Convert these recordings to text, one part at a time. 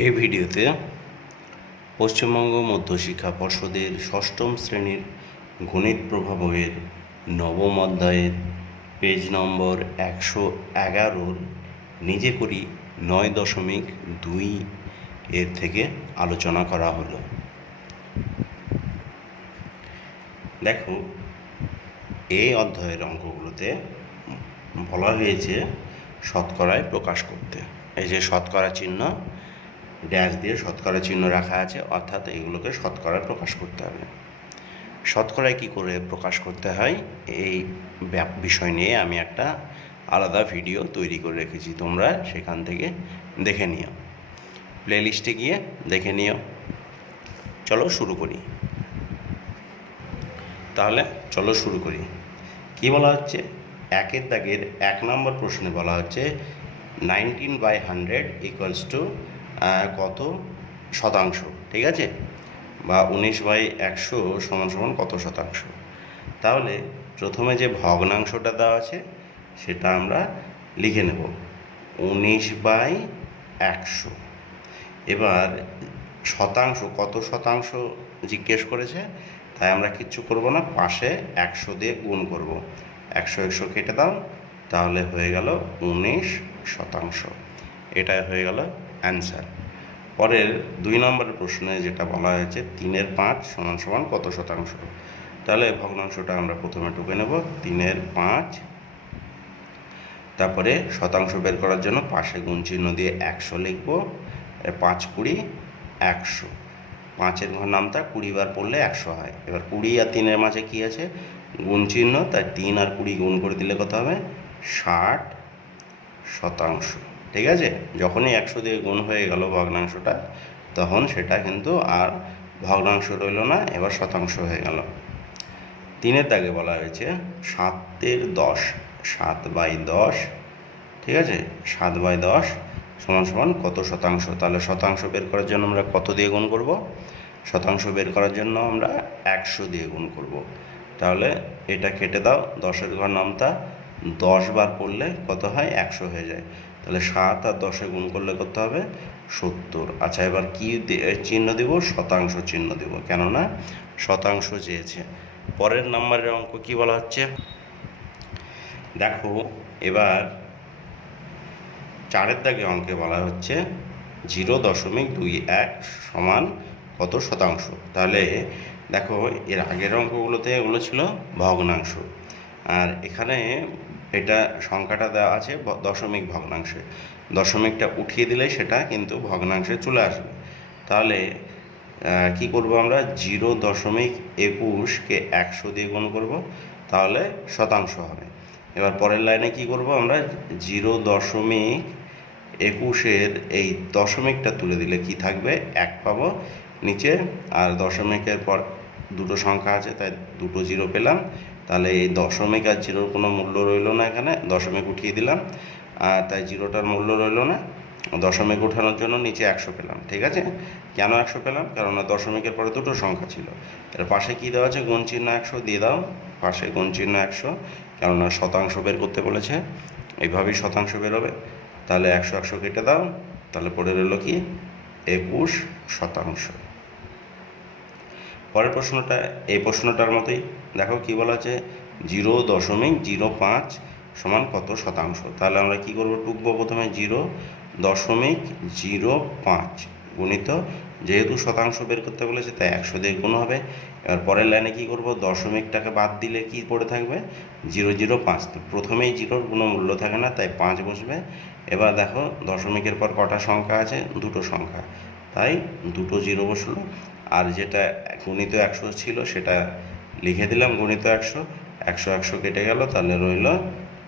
এই ভিডিওতে পশ্চিমবঙ্গ মধ্যশিক্ষা পর্ষদের ষষ্ঠম শ্রেণীর গণিত প্রভা বইয়ের নবম অধ্যায়ের পেজ নম্বর 111 নিজে করি 9.2 এর থেকে আলোচনা করা হলো। দেখো, এই অধ্যায়ের অঙ্কগুলোতে বলা হয়েছে শতকরায় প্রকাশ করতে। এই যে শতকরা চিহ্ন, ড্যাশ দিয়ে শতকরা চিহ্ন রাখা আছে, অর্থাৎ এগুলোকে শতকরায় প্রকাশ করতে হবে। শতকরায় কী করে প্রকাশ করতে হয় এই বিষয় নিয়ে আমি একটা আলাদা ভিডিও তৈরি করে রেখেছি, তোমরা সেখান থেকে দেখে নিও, প্লেলিস্টে গিয়ে দেখে নিও। চলো শুরু করি। তাহলে চলো শুরু করি। কি বলা হচ্ছে? একের দাগের 1 নম্বর প্রশ্নে বলা হচ্ছে 19/100 = কত শতাংশ, ঠিক আছে, বা 19/100 = কত শতাংশ। তাহলে প্রথমে যে ভগ্নাংশটা দেওয়া আছে সেটা আমরা লিখে নেব 19/100। এবার শতাংশ, কত শতাংশ জিজ্ঞেস করেছে, তাই আমরা কিচ্ছু করব না, পাশে 100 দিয়ে গুণ করব। 100 কেটে দাও, তাহলে হয়ে গেল 19%। এটাই হয়ে গেল অ্যান্সার। পরের 2 নম্বরের প্রশ্নে যেটা বলা হয়েছে 3/5 = কত শতাংশ। তাহলে ভগ্নাংশটা আমরা প্রথমে টুকে নেব 3/5, তারপরে শতাংশ বের করার জন্য পাশে গুণ চিহ্ন দিয়ে 100 লিখব। 5 20 100, 5-এর ঘর নামতা 20 বার পড়লে 100 হয়। এবার 20 আর 3-এর মাঝে কি আছে? গুণ চিহ্ন, তাই 3 আর 20 গুণ করে দিলে কত হবে? 60%, ঠিক আছে। যখনই 100 দিয়ে গুণ হয়ে গেল ভগ্নাংশটা, তখন সেটা কিন্তু আর ভগ্নাংশ রইল না, এবার শতাংশ হয়ে গেল। 3-এর দাগে বলা হয়েছে 7/10, 7/10, ঠিক আছে, 7/10 = কত শতাংশ। তাহলে শতাংশ বের করার জন্য আমরা কত দিয়ে গুণ করব? শতাংশ বের করার জন্য আমরা 100 দিয়ে গুণ করব। তাহলে এটা কেটে দাও, 10-এর ঘর নামতা 10 বার পড়লে কত হয়? 100 হয়ে যায়। তাহলে 7 আর 10-এ গুণ করলে কত হবে? 70। আচ্ছা, এবার কি চিহ্ন দেব? শতাংশ চিহ্ন দেব, কেননা শতাংশ চেয়েছে। পরের নাম্বারের অঙ্ক কি বলা হচ্ছে দেখো। এবার 4-এর দাগে অঙ্কে বলা হচ্ছে 0.21 = কত শতাংশ। তাহলে দেখো, এর আগের অঙ্কগুলোতে এগুলো ছিল ভগ্নাংশ, আর এখানে এটা সংখ্যাটা দেওয়া আছে দশমিক ভগ্নাংশে। দশমিকটা উঠিয়ে দিলে সেটা কিন্তু ভগ্নাংশে চলে আসবে। তাহলে কি করব আমরা? 0.21-কে 100 দিয়ে গুণ করব, তাহলে শতাংশ হবে। এবার পরের লাইনে কি করব আমরা? 0.21-এর এই দশমিকটা তুলে দিলে কি থাকবে? 1 পাবো নিচে, আর দশমিকের পর দুটো সংখ্যা আছে তাই দুটো 0 পেলাম। তাহলে এই দশমিক আর 0-র কোনো মূল্য রইল না, এখানে দশমিক উঠিয়ে দিলাম, আর তাই 0টার মূল্য রইল না। দশমিক ওঠানোর জন্য নিচে 100 পেলাম, ঠিক আছে। কেন 100 পেলাম? কেননা দশমিকের পরে দুটো সংখ্যা ছিল। এর পাশে কী দেওয়া আছে? গুণ চিহ্ন 100 দিয়ে দাও, পাশে গুণ চিহ্ন 100, কেননা শতাংশ বের করতে বলেছে, এইভাবেই শতাংশ বেরোবে। তাহলে 100 কেটে দাও, তাহলে পড়ে রইল কি? 21%। পরের প্রশ্নটা এই প্রশ্নটার মতোই। দেখো কি বলা আছে? 0.05 = কত শতাংশ। তাহলে আমরা কি করব? টুকবো প্রথমে 0.05 গুণিত, যেহেতু শতাংশ বের করতে বলেছে তাই 100 দিয়ে গুণ হবে। এবার পরের লাইনে কি করব? দশমিকটাকে বাদ দিলে কি পড়ে থাকবে? 0.05। তো প্রথমেই 0-র কোনো মূল্য থাকে না, তাই 5 বসবে। এবার দেখো দশমিকের পর কটা সংখ্যা আছে? দুটো সংখ্যা, তাই দুটো 0 বসলো। আর যেটা গুণিত 100 ছিল সেটা লিখে দিলাম গুণিত 100। 100 কেটে গেল, তাহলে রইল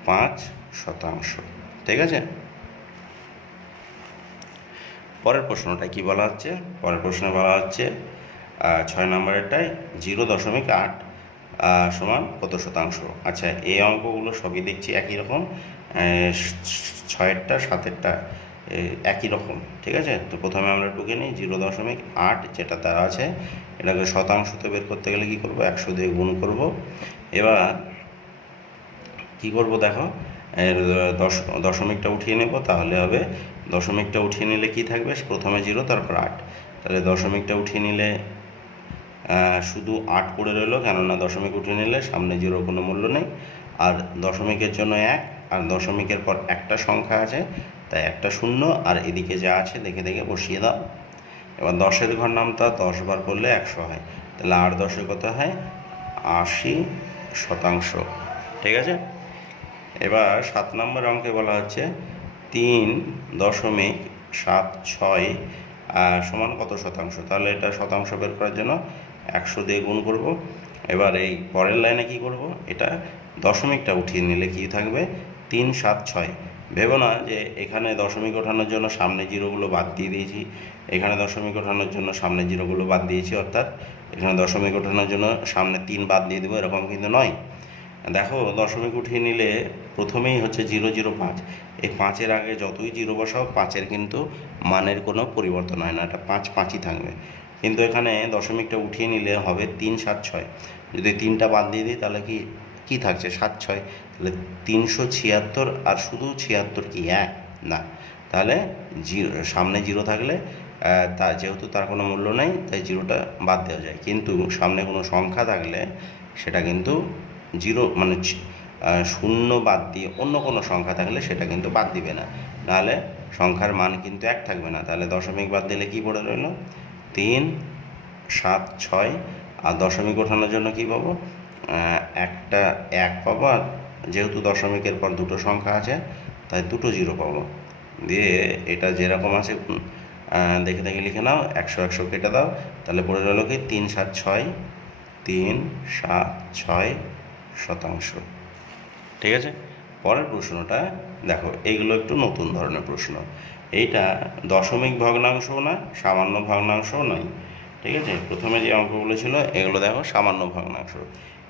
5%, ঠিক আছে। পরের প্রশ্নটা কি বলা হচ্ছে? পরের প্রশ্নে বলা হচ্ছে 6 নম্বরেরটায় 0.8 = কত শতাংশ। আচ্ছা, এই অঙ্কগুলো সবই দেখছি একই রকম, 6-এরটা 7-এরটা একই রকম, ঠিক আছে। তো প্রথমে আমরা টুকে নিই 0.8 যেটা দেওয়া আছে, এটাকে শতাংশতে বের করতে গেলে কী করব? 100 দিয়ে গুণ করব। এবার কি করব? দেখো, দশমিকটা উঠিয়ে নেব, তাহলে হবে দশমিকটা উঠিয়ে নিলে কি থাকবে, প্রথমে 0 তারপর 8, তাহলে দশমিকটা উঠিয়ে নিলে শুধু 8 পড়ে রইলো, কেননা দশমিক উঠিয়ে নিলে সামনে 0 কোনো মূল্য নেই, আর দশমিকের জন্য 1, আর দশমিকের পর একটা সংখ্যা আছে তাই একটা শূন্য, আর এদিকে যা আছে দেখে দেখে বসিয়ে দাও। এবার 10-এর ঘর নামতা 10 বার করলে 100 হয়, তাহলে 8-10 কত হয়, 80%। ঠিক আছে। এবার 7 নম্বর অঙ্কে বলা হচ্ছে 3.76 সমান কত শতাংশ, তাহলে এটা শতাংশ বের করার জন্য 100 দিয়ে গুণ করব। এবার এই পরের লাইনে কি করব, এটা দশমিকটা উঠিয়ে নিলে কি থাকবে, 376। ভেবো না যে এখানে দশমিক ওঠানোর জন্য সামনে জিরোগুলো বাদ দিয়ে দিয়েছি, এখানে দশমিক ওঠানোর জন্য সামনে জিরোগুলো বাদ দিয়েছি, অর্থাৎ এখানে দশমিক ওঠানোর জন্য সামনে 3 বাদ দিয়ে দেবো, এরকম কিন্তু নয়। দেখো দশমিক উঠিয়ে নিলে প্রথমেই হচ্ছে 005, এই 5-এর আগে যতই 0 বসাও 5-এর কিন্তু মানের কোনো পরিবর্তন হয় না, এটা 5 5ই থাকবে। কিন্তু এখানে দশমিকটা উঠিয়ে নিলে হবে 376, যদি 3টা বাদ দিয়ে দিই তাহলে কি থাকছে, 76, তাহলে 376, আর শুধু 76 কি 1 না, তাহলে সামনে 0 থাকলে তা যেহেতু তার কোনো মূল্য নেই তাই 0টা বাদ দেওয়া যায়, কিন্তু সামনে কোনো সংখ্যা থাকলে সেটা কিন্তু 0 মানে শূন্য বাদ দিয়ে অন্য কোনো সংখ্যা থাকলে সেটা কিন্তু বাদ দিবে না, নাহলে সংখ্যার মান কিন্তু 1 থাকবে না। তাহলে দশমিক বাদ দিলে কি পড়ে রইল, 376, আর দশমিক ওঠানোর জন্য কি পাবো, একটা 1 পাবো, আর যেহেতু দশমিকের পর দুটো সংখ্যা আছে তাই দুটো 0 পাবো। দিয়ে এটা যেরকম আছে দেখে দেখে লিখে নাও, 100 কেটে দাও, তাহলে পড়ে রইল কি 376%। ঠিক আছে। পরের প্রশ্নটা দেখো, এইগুলো একটু নতুন ধরনের প্রশ্ন, এইটা দশমিক ভগ্নাংশও না, সামান্য ভগ্নাংশও নয়। ঠিক আছে, প্রথমে যে অঙ্কগুলো ছিল এগুলো দেখো সামান্য ভগ্নাংশ,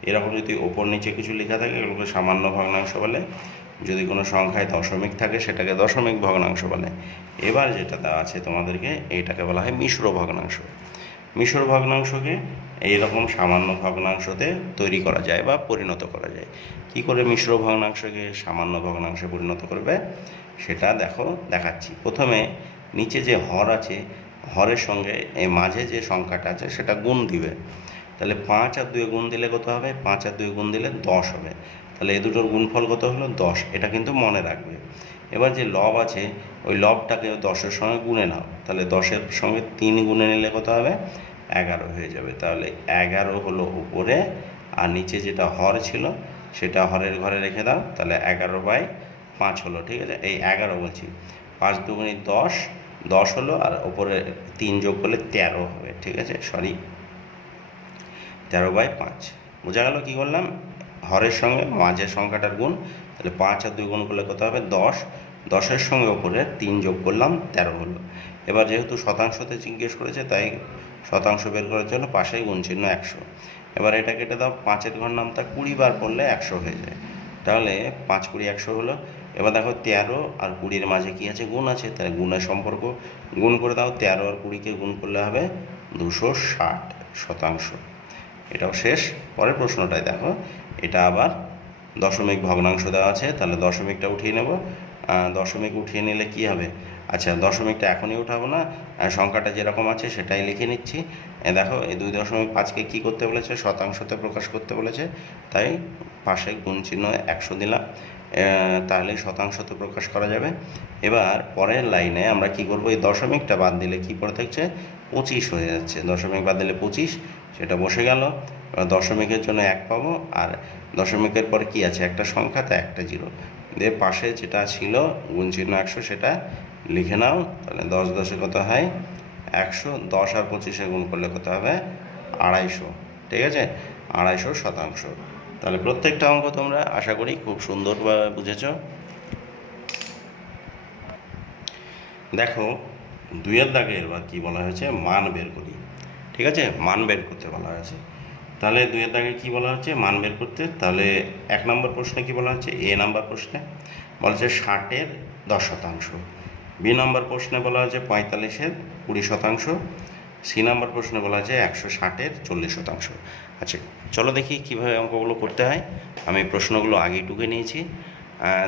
এরকম যদি ওপর নিচে কিছু লেখা থাকে এগুলোকে সামান্য ভগ্নাংশ বলে, যদি কোনো সংখ্যায় দশমিক থাকে সেটাকে দশমিক ভগ্নাংশ বলে। এবার যেটা দেওয়া আছে তোমাদেরকে, এইটাকে বলা হয় মিশ্র ভগ্নাংশ। মিশ্র ভগ্নাংশকে এইরকম সামান্য ভগ্নাংশতে তৈরি করা যায় বা পরিণত করা যায়। কি করে মিশ্র ভগ্নাংশকে সামান্য ভগ্নাংশে পরিণত করবে সেটা দেখাচ্ছি। প্রথমে নিচে যে হর আছে, হরের সঙ্গে এই মাঝে যে সংখ্যাটা আছে সেটা গুণ দিবে, তাহলে 5 আর 2 গুণ দিলে কত হবে, 5 আর 2 গুণ দিলে 10 হবে, তাহলে এই দুটোর গুণফল কত হলো, 10, এটা কিন্তু মনে রাখবে। এবার যে লব আছে ওই লবটাকে 10-এর সঙ্গে গুণে নাও, তাহলে 10-এর সঙ্গে 3 গুণে নিলে কত হবে, 11 হয়ে যাবে, তাহলে 11 হলো উপরে, আর নিচে যেটা হর ছিল সেটা হরের ঘরে রেখে দাও, তাহলে 11/5 হলো। ঠিক আছে, এই 11 বলছি, 5 দুগুণে 10, 10 হলো, আর ওপরে 3 যোগ করলে 13 হবে। ঠিক আছে, সরি, 13/5। বোঝা গেল কি করলাম, হরের সঙ্গে মাঝের সংখ্যাটার গুণ, তাহলে 5 আর 2 গুণ করলে কত হবে, 10, 10-এর সঙ্গে ওপরে 3 যোগ করলাম, 13 হলো। এবার যেহেতু শতাংশতে জিজ্ঞেস করেছে তাই শতাংশ বের করার জন্য পাশেই গুণ চিহ্ন 100। এবার এটা কেটে দাও, 5-এর ঘর নামতা 20 বার করলে 100 হয়ে যায়, তাহলে 5 20 100 হলো। এবার দেখো 13 আর 20-এর মাঝে কি আছে, গুণ আছে, তাহলে গুণের সম্পর্ক গুণ করে দাও, 13 আর 20-কে গুণ করলে হবে 260%। এটাও শেষ। পরের প্রশ্নটায় দেখো, এটা আবার দশমিক ভগ্নাংশ দেওয়া আছে, তাহলে দশমিকটা উঠিয়ে নেব। দশমিক উঠিয়ে নিলে কি হবে, আচ্ছা দশমিকটা এখনই উঠাবো না, সংখ্যাটা যেরকম আছে সেটাই লিখে নিচ্ছি। দেখো এই 2.5কে কী করতে বলেছে, শতাংশতে প্রকাশ করতে বলেছে, তাই পাশে গুণ চিহ্ন 100 দিলাম, তাহলেই শতাংশতে প্রকাশ করা যাবে। এবার পরের লাইনে আমরা কি করব, এই দশমিকটা বাদ দিলে কি পড়ে থাকছে, 25 হয়ে যাচ্ছে, দশমিক বাদ দিলে 25, সেটা বসে গেল। দশমিকের জন্য 1 পাবো, আর দশমিকের পরে কি আছে, একটা সংখ্যা, তাই একটা 0 দিয়ে পাশে যেটা ছিল গুণ চিহ্ন 100 সেটা লিখে নাও, তাহলে 10 10-এ কত হয়, 100, 10 আর 25-এ গুণ করলে কত হবে, 250। ঠিক আছে, 250%। তাহলে প্রত্যেকটা অঙ্ক তোমরা আশা করি খুব সুন্দরভাবে বুঝেছ। দেখো 2-এর দাগে এবার কী বলা হয়েছে, মান বের করি। ঠিক আছে, মান বের করতে বলা হয়েছে, তাহলে 2-এর দাগে কী বলা হচ্ছে, মান বের করতে। তাহলে 1 নম্বর প্রশ্নে কী বলা হচ্ছে, এ নাম্বার প্রশ্নে বলা হচ্ছে 60-এর 10%, বি নম্বর প্রশ্নে বলা হচ্ছে 45-এর 20%, সি নম্বর প্রশ্নে বলা হচ্ছে 160-এর 40%। আচ্ছা চলো দেখি কীভাবে অঙ্কগুলো করতে হয়। আমি প্রশ্নগুলো আগেই টুকে নিয়েছি।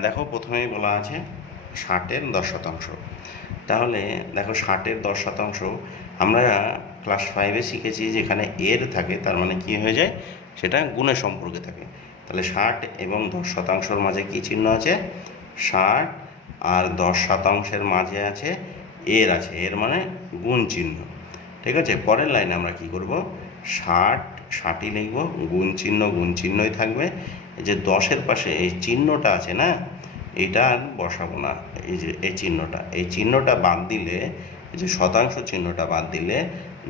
দেখো প্রথমেই বলা আছে 60-এর 10%, তাহলে দেখো 60-এর 10% আমরা ক্লাস 5-এ শিখেছি, যেখানে এর থাকে তার মানে কি হয়ে যায়, সেটা গুণের সম্পর্কে থাকে। তাহলে 60 এবং 10%-র মাঝে কি চিহ্ন আছে, 60 আর 10%-এর মাঝে আছে এর আছে, এর মানে গুণ চিহ্ন। ঠিক আছে, পরের লাইনে আমরা কি করব, 60ই লিখব, গুণ চিহ্নই থাকবে। এই যে 10-এর পাশে এই চিহ্নটা আছে না, এইটা আর বসাবো না। এই যে এই চিহ্নটা বাদ দিলে, এই যে শতাংশ চিহ্নটা বাদ দিলে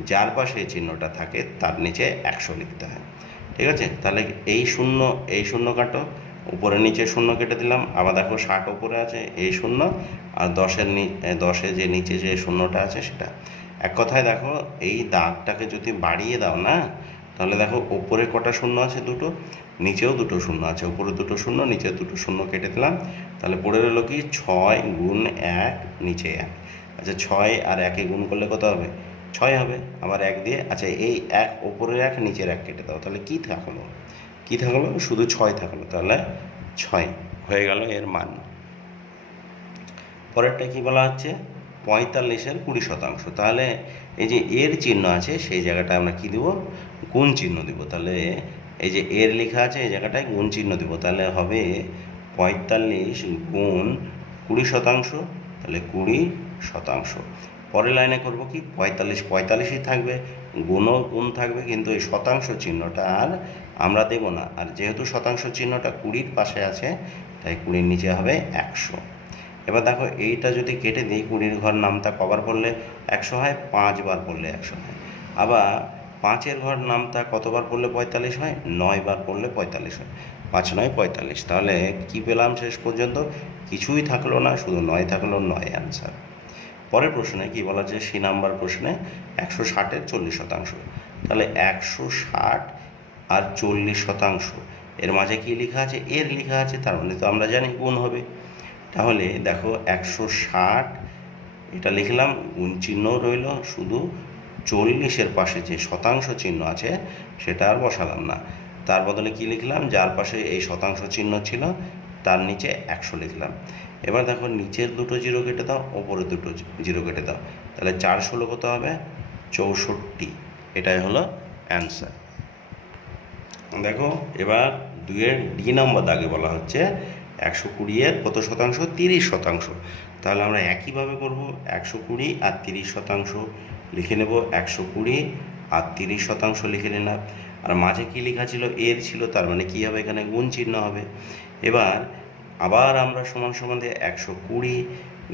যার পাশে এই চিহ্নটা থাকে তার নিচে 100 লিখতে হয়। ঠিক আছে, তাহলে এই শূন্য কাটো, উপরে নিচে শূন্য কেটে দিলাম। আবার দেখো 60 উপরে আছে, এই শূন্য, আর 10-এ যে নিচে যে শূন্যটা আছে সেটা। এক কথায় দেখো, এই দাগটাকে যদি বাড়িয়ে দাও না, তাহলে দেখো ওপরে কটা শূন্য আছে, দুটো, নিচেও দুটো শূন্য আছে, উপরে দুটো শূন্য, নিচে দুটো শূন্য কেটে দিলাম। তাহলে পড়ে রইল কি, 6 গুণ 1 নিচে 1। আচ্ছা, 6 আর 1-এ গুণ করলে কত হবে, 6 হবে। আবার 1 দিয়ে, আচ্ছা এই 1 ওপরের 1 নিচের 1 কেটে দাও, তাহলে কি থাকলো, শুধু 6 থাকলো। তাহলে 6 হয়ে গেল এর মান। পরেরটা কি বলা হচ্ছে, 45-এর 20%। তাহলে এই যে এর চিহ্ন আছে সেই জায়গাটা আমরা কি দেব, গুণ চিহ্ন দেব। তাহলে এই যে এর লেখা আছে এই জায়গাটায় গুণ চিহ্ন দেব, তাহলে হবে 45 গুণ 20%, তাহলে 20%। পরের লাইনে করব কি, 45ই থাকবে, গুণ থাকবে, কিন্তু এই শতাংশ চিহ্নটা আর আমরা দেব না। আর যেহেতু শতাংশ চিহ্নটা 20-র পাশে আছে, তাই 20-র নিচে হবে 100। এবার দেখো, এইটা যদি কেটে দিই, 20-র ঘর নামতা কবার পড়লে 100 হয়, 5 বার পড়লে 100 হয়। আবার 5-এর ঘর নামতা কতবার পড়লে 45 হয়, 9 বার পড়লে 45 হয়। 5 9 45। তাহলে কি পেলাম শেষ পর্যন্ত, কিছুই থাকলো না, শুধু 9 থাকলো, 9 অ্যান্সার। পরের প্রশ্নে কি বলা আছে, সি নাম্বার প্রশ্নে 160-এর 40%। তাহলে 160 আর 40%, এর মাঝে কি লেখা আছে, এর লেখা আছে, তার মানে তো আমরা জানি গুণ হবে। তাহলে দেখো 160 এটা লিখলাম, গুণ চিহ্ন রইল, শুধু 40-এর পাশে যে শতাংশ চিহ্ন আছে সেটা আর বসালাম না। তার বদলে কি লিখলাম, যার পাশে এই শতাংশ চিহ্ন ছিল তার নিচে 100 লিখলাম। এবার দেখো, নিচের দুটো জিরো কেটে দাও, ওপরে দুটো জিরো কেটে দাও, তাহলে 4 16 কত হবে, 64। এটাই হলো অ্যান্সার। দেখো, এবার 2-এর ডি নম্বর দাগে বলা হচ্ছে 120-এর কত শতাংশ, 30%। তাহলে আমরা একইভাবে করব, 120 আর 30% লিখে নেব, 120 আর 30% লিখে নিলাম। আর মাঝে কি লেখা ছিল, এর ছিল, তার মানে কি হবে, এখানে গুণ চিহ্ন হবে। এবার আবার আমরা সমান সমান দিয়ে 120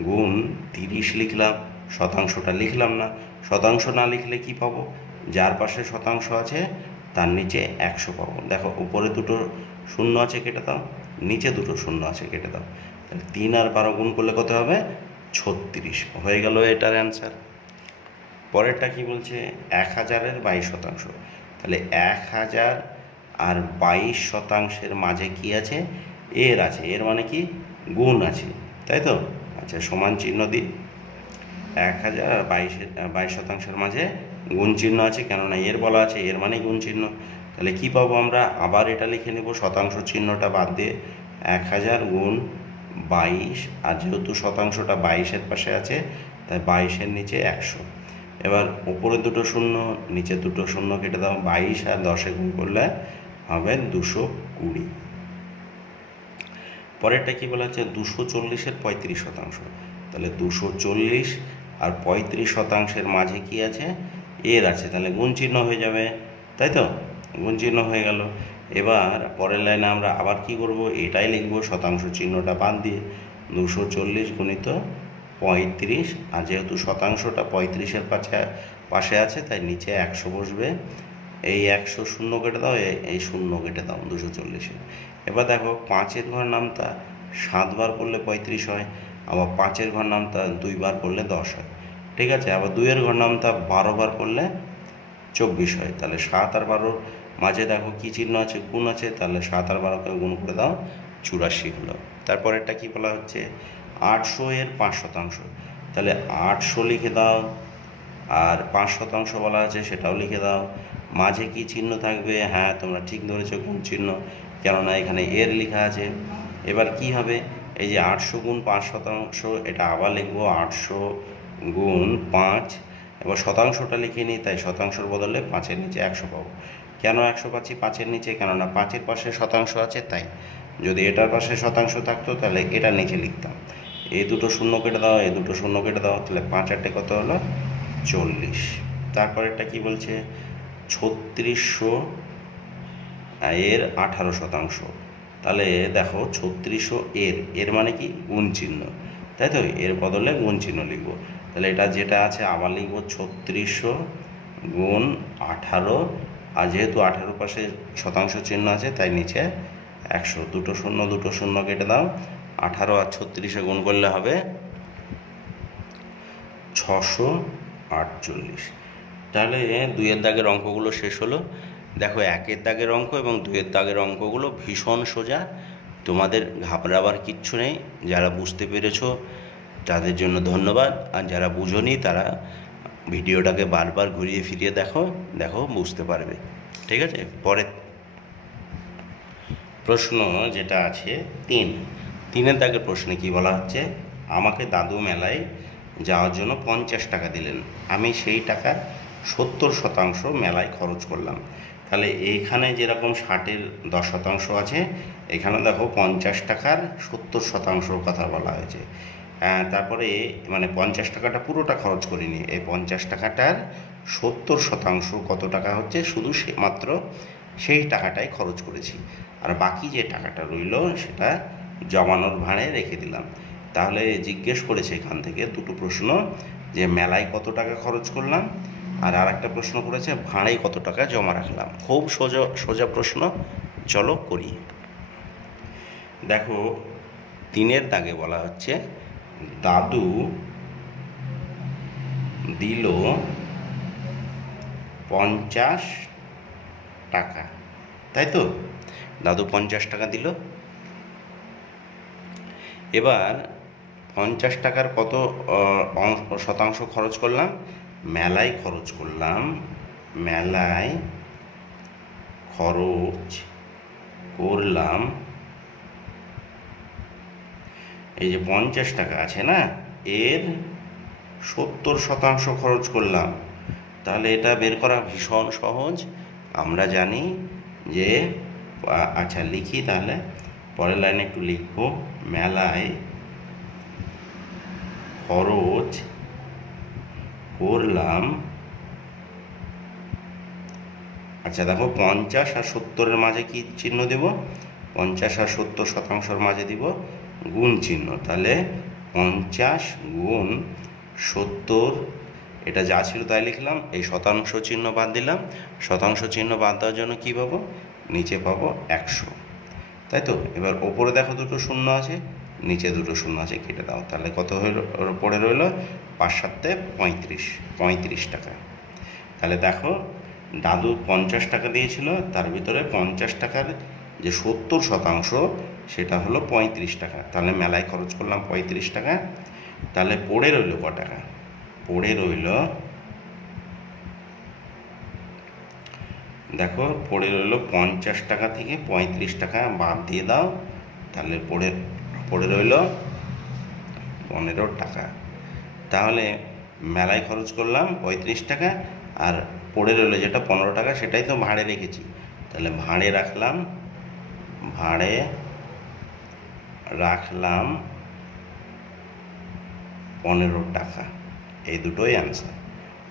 গুণ 30 লিখলাম, শতাংশটা লিখলাম না। শতাংশ না লিখলে কি পাবো, যার পাশে শতাংশ আছে তার নিচে 100 পাবো। দেখো, উপরে দুটো শূন্য আছে, কেটে দাও, নিচে দুটো শূন্য আছে, কেটে দাও। তাহলে 3 আর 12 গুণ করলে কত হবে, 36 হয়ে গেল এটার অ্যান্সার। পরেরটা কি বলছে, 1000-এর 22%। তাহলে 1000 আর 22%-এর মাঝে কি আছে, এর আছে, এর মানে কি, গুণ আছে, তাই তো। আচ্ছা, সমান চিহ্ন দিই, 1000 আর 22%-এর মাঝে গুণ চিহ্ন আছে, কেননা এর বলা আছে, এর মানে গুণ চিহ্ন। তাহলে কি পাবো আমরা, আবার এটা লিখে নেব, শতাংশ চিহ্নটা বাদ দিয়ে 1000 গুণ 22, আর যেহেতু শতাংশটা 22-এর পাশে আছে তাই 22-এর নিচে 100। এবার উপরে দুটো শূন্য, নিচে দুটো শূন্য কেটে দাও, 22 আর 10-এ গুণ করলে হবে 220। পরেরটা কি বলা হচ্ছে, 240-এর 35%। তাহলে 240 আর 35%-এর মাঝে কি আছে, এর আছে, তাহলে গুণ চিহ্ন হয়ে যাবে, তাই তো, গুণ চিহ্ন হয়ে গেল। এবার পরের লাইনে আমরা আবার কি করব, এটাই লিখব, শতাংশ চিহ্নটা বাদ দিয়ে 240 গুণিত 35, আর যেহেতু শতাংশটা 35-এর পাশে আছে তাই নিচে 100 বসবে। এই 100 শূন্য কেটে দাও, এই শূন্য কেটে দাও 240-এ। এবার দেখো, 5-এর ঘর নামতা 7 বার করলে 35 হয়, আবার 5-এর ঘর নামতা 2 বার করলে 10 হয়। ঠিক আছে, আবার 2-এর ঘর নামতা 12 বার করলে 24 হয়। তাহলে 7 আর 12-র মাঝে দেখো কি চিহ্ন আছে, গুণ আছে, তাহলে 7 আর 12-কে গুণ করে দাও, 84 হলো। তারপরেরটা কি বলা হচ্ছে, 800-এর 5%। তাহলে 800 লিখে দাও, আর 5% বলা আছে সেটাও লিখে দাও। মাঝে কি চিহ্ন থাকবে, হ্যাঁ তোমরা ঠিক ধরেছো, গুণ চিহ্ন, কেননা এখানে এর লেখা আছে। এবার কি হবে, এই যে 800 গুণ 5%, এটা আবার লিখবো 800 গুণ 5, এবার শতাংশটা লিখে নিই, তাই শতাংশের বদলে 5-এর নিচে 100 পাবো। কেন 100 পাচ্ছি 5-এর নিচে? কেননা 5-এর পাশে শতাংশ আছে তাই। যদি এটার পাশে শতাংশ থাকতো তাহলে এটার নিচে লিখতাম। এই দুটো শূন্য কেটে দাও, এই দুটো শূন্য কেটে দাও, তাহলে 5-8 কত হলো? 40। তারপরেরটা কি বলছে? 3600 এর 18%। তাহলে দেখো 3600 এর মানে কি? গুণ চিহ্ন, তাই তো? এর বদলে গুণ চিহ্ন লিখবো। তাহলে এটা যেটা আছে আবার লিখবো 3600 গুণ 18, আর যেহেতু 18 পাশে শতাংশ চিহ্ন আছে তাই নিচে 100। দুটো শূন্য কেটে দাও, 18 আর 36 গুণ করলে হবে 648। তাহলে 2-এর দাগের অঙ্কগুলো শেষ হলো। দেখো 1-এর দাগের অঙ্ক এবং 2-এর দাগের অঙ্কগুলো ভীষণ সোজা, তোমাদের ঘাবড়াবার কিচ্ছু নেই। যারা বুঝতে পেরেছো তাদের জন্য ধন্যবাদ, আর যারা বুঝোনি তারা ভিডিওটাকে বারবার ঘুরিয়ে ফিরিয়ে দেখো বুঝতে পারবে। ঠিক আছে, পরের প্রশ্ন যেটা আছে 3-এর দাগের প্রশ্নে কি বলা হচ্ছে? আমাকে দাদু মেলায় যাওয়ার জন্য 50 টাকা দিলেন, আমি সেই টাকার 70% মেলায় খরচ করলাম। তাহলে এইখানে যেরকম 60-এর 10% আছে, এখানে দেখো 50 টাকার 70% কথা বলা হয়েছে। তারপরে মানে 50 টাকাটা পুরোটা খরচ করিনি, এই 50 টাকাটার 70% কত টাকা হচ্ছে? শুধু মাত্র সেই টাকাটাই খরচ করেছি, আর বাকি যে টাকাটা রইল সেটা জমানোর ভাঁড়ে রেখে দিলাম। তাহলে জিজ্ঞেস করেছে এখান থেকে দুটো প্রশ্ন, যে মেলায় কত টাকা খরচ করলাম, আর আরেকটা প্রশ্ন করেছে ভাঁড়ে কত টাকা জমা রাখলাম। খুব সোজা প্রশ্ন, চলো করি। দেখো 3-এর দাগে বলা হচ্ছে দাদু দিল 50 টাকা, তাই তো? দাদু 50 টাকা দিল। এবার 50 টাকার কত শতাংশ খরচ করলাম? মেলায় খরচ করলাম, মেলায় খরচ করলাম। এই যে 50 টাকা আছে না, এর 70% খরচ করলাম। তাহলে এটা বের করা ভীষণ সহজ। আমরা জানি যে, আচ্ছা লিখি তাহলে, পরের লাইনে একটু লিখবো, মেলায় খরচ করলাম। আচ্ছা দেখো 50 আর 70-এর মাঝে কি চিহ্ন দেব? 50 আর 70% মাঝে দিব গুণ চিহ্ন। তাহলে 50 গুণ 70, এটা যা ছিল তাই লিখলাম, এই শতাংশ চিহ্ন বাদ দিলাম। শতাংশ চিহ্ন বাদ দেওয়ার জন্য কী পাবো? নিচে পাবো 100, তাই তো? এবার ওপরে দেখো দুটো শূন্য আছে, নিচে দুটো শূন্য আছে, কেটে দাও। তাহলে কত পড়ে রইল? 5-7 35 টাকা। তাহলে দেখো দাদু 50 টাকা দিয়েছিল, তার ভিতরে 50 টাকার যে 70% সেটা হলো 35 টাকা। তাহলে মেলায় খরচ করলাম 35 টাকা। তাহলে পড়ে রইল ক টাকা? পড়ে রইল, দেখো পড়ে রইল 50 টাকা থেকে 35 টাকা বাদ দিয়ে দাও, তাহলে পড়ে রইল 15 টাকা। তাহলে মেলায় খরচ করলাম 35 টাকা, আর পড়ে রইল যেটা 15 টাকা সেটাই তো ভাঁড়ে রেখেছি। তাহলে ভাঁড়ে রাখলাম 15 টাকা। এই দুটোই অ্যান্সার।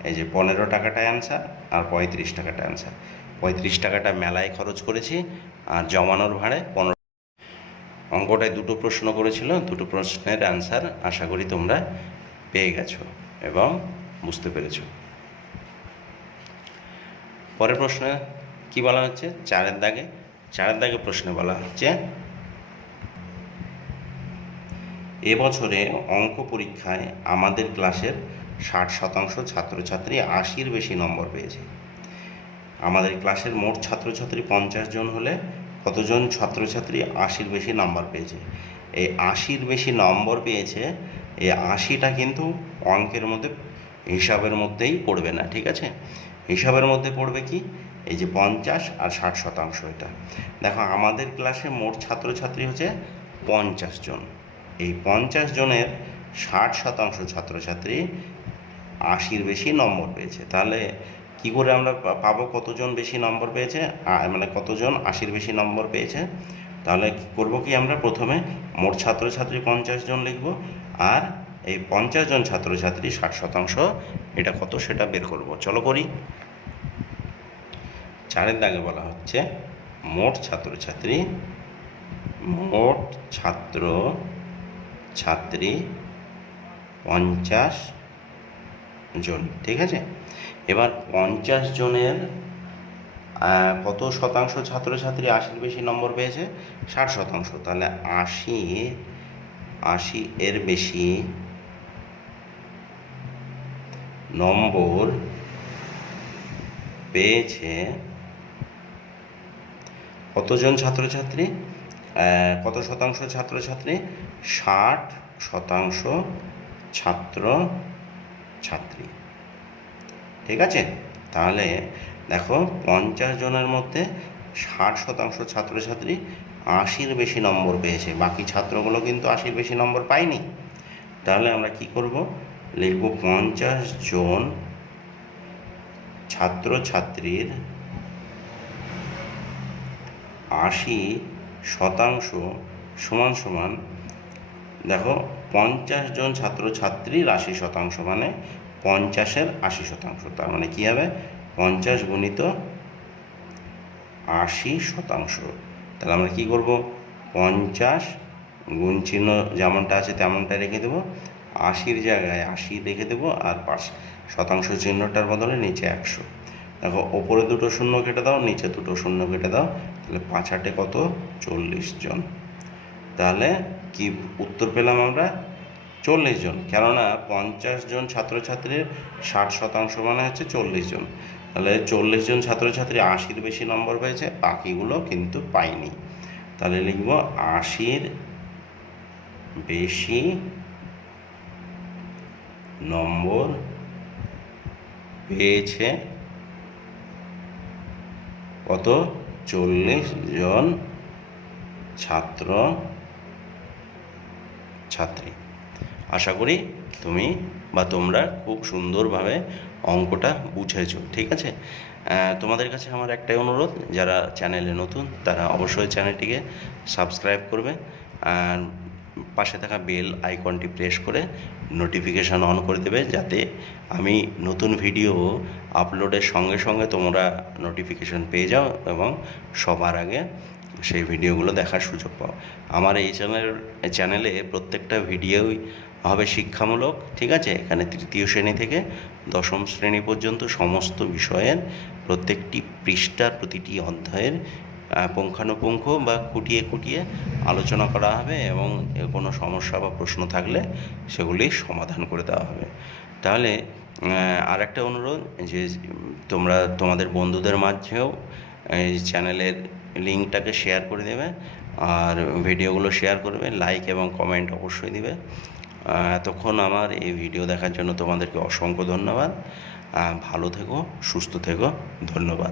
এই যে 15 টাকাটা অ্যান্সার আর 35 টাকাটা অ্যান্সার। 35 টাকাটা মেলায় খরচ করেছি, আর জমানোর ভাঁড়ে 15। অঙ্কটায় দুটো প্রশ্ন করেছিল, দুটো প্রশ্নের অ্যান্সার আশা করি তোমরা পেয়ে গেছো এবং বুঝতে পেরেছো। পরের প্রশ্নে কি বলা হচ্ছে? 4-এর দাগে প্রশ্নে বলা হচ্ছে এবছরে অঙ্ক পরীক্ষায় আমাদের ক্লাসের 60% ছাত্রছাত্রী 80-র বেশি নম্বর পেয়েছে। আমাদের ক্লাসের মোট ছাত্রছাত্রী 50 জন হলে কতজন ছাত্রছাত্রী 80-র বেশি নম্বর পেয়েছে? এই 80-র বেশি নম্বর পেয়েছে, এই 80টা কিন্তু অঙ্কের মধ্যে হিসাবের মধ্যেই পড়বে না, ঠিক আছে? হিসাবের মধ্যে পড়বে কি? এই যে 50 আর 60%। এটা দেখো আমাদের ক্লাসে মোট ছাত্রছাত্রী হচ্ছে 50 জন, এই 50 জনের 60% ছাত্রছাত্রী 80-র বেশি নম্বর পেয়েছে। তাহলে কি করে আমরা পাবো কতজন বেশি নম্বর পেয়েছে, মানে কতজন 80-র বেশি নম্বর পেয়েছে? তাহলে করব কি, আমরা প্রথমে মোট ছাত্রছাত্রী 50 জন লিখব, আর এই 50 জন ছাত্রছাত্রী 60%, এটা কত সেটা বের করব। চলো করি। 4-এর দাগে বলা হচ্ছে মোট ছাত্রছাত্রী 50 জন, ঠিক আছে। এবার 50 জনের কত শতাংশ ছাত্রছাত্রী 80-র বেশি নম্বর পেয়েছে? 60%। তাহলে 80-এর বেশি নম্বর পেয়েছে কতজন ছাত্রছাত্রী? কত শতাংশ ছাত্রছাত্রী? 60% ছাত্রছাত্রী, ঠিক আছে। তাহলে দেখো 50 জনের মধ্যে 60% ছাত্রছাত্রী 80-র বেশি নম্বর পেয়েছে, বাকি ছাত্রগুলো কিন্তু 80-র বেশি নম্বর পায়নি। তাহলে আমরা কি করব, লিখব 50 জন ছাত্রছাত্রীর 80% সমান সমান, দেখো 50 জন ছাত্রছাত্রীর 80% মানে 50-এর 80%। তার মানে কী হবে, 50 গুণিত 80%। তাহলে আমরা কী করব, 50 গুণ চিহ্ন যেমনটা আছে তেমনটা রেখে দেবো, 80-র জায়গায় 80 রেখে দেবো, আর শতাংশ চিহ্নটার বদলে নিচে 100। দেখো ওপরে দুটো শূন্য কেটে দাও, নিচে দুটো শূন্য কেটে দাও, তাহলে 5-8 কত, 40 জন। তাহলে কি উত্তর পেলাম আমরা? 40 জন। কেননা 50 জন ছাত্রছাত্রীর 60% মানে হচ্ছে 40 জন। তাহলে 40 জন ছাত্রছাত্রী 80-র বেশি নম্বর পেয়েছে, বাকিগুলো কিন্তু পায়নি। তাহলে লিখব 80-র বেশি নম্বর পেয়েছে কত, 40 জন ছাত্র ছাত্রী। আশা করি তুমি বা তোমরা খুব সুন্দরভাবে অঙ্কটা বুঝেছো, ঠিক আছে। তোমাদের কাছে আমার একটাই অনুরোধ, যারা চ্যানেলে নতুন তারা অবশ্যই চ্যানেলটিকে সাবস্ক্রাইব করবে, আর পাশে থাকা বেল আইকনটি প্রেস করে নোটিফিকেশান অন করে দেবে, যাতে আমি নতুন ভিডিও আপলোডের সঙ্গে সঙ্গে তোমরা নোটিফিকেশান পেয়ে যাও এবং সবার আগে সেই ভিডিওগুলো দেখার সুযোগ পাও। আমার এই চ্যানেলে প্রত্যেকটা ভিডিওই হবে শিক্ষামূলক, ঠিক আছে। এখানে 3য় শ্রেণী থেকে 10ম শ্রেণী পর্যন্ত সমস্ত বিষয়ের প্রত্যেকটি পৃষ্ঠার প্রতিটি অধ্যায়ের পুঙ্খানুপুঙ্খ বা খুঁটিয়ে খুঁটিয়ে আলোচনা করা হবে, এবং কোনো সমস্যা বা প্রশ্ন থাকলে সেগুলি সমাধান করে দেওয়া হবে। তাহলে আর একটা অনুরোধ, যে তোমরা তোমাদের বন্ধুদের মাঝেও এই চ্যানেলের লিঙ্কটাকে শেয়ার করে দেবে, আর ভিডিওগুলো শেয়ার করবে, লাইক এবং কমেন্ট অবশ্যই দিবে। এতক্ষণ আমার এই ভিডিও দেখার জন্য তোমাদেরকে অসংখ্য ধন্যবাদ। ভালো থেকো, সুস্থ থেকো, ধন্যবাদ।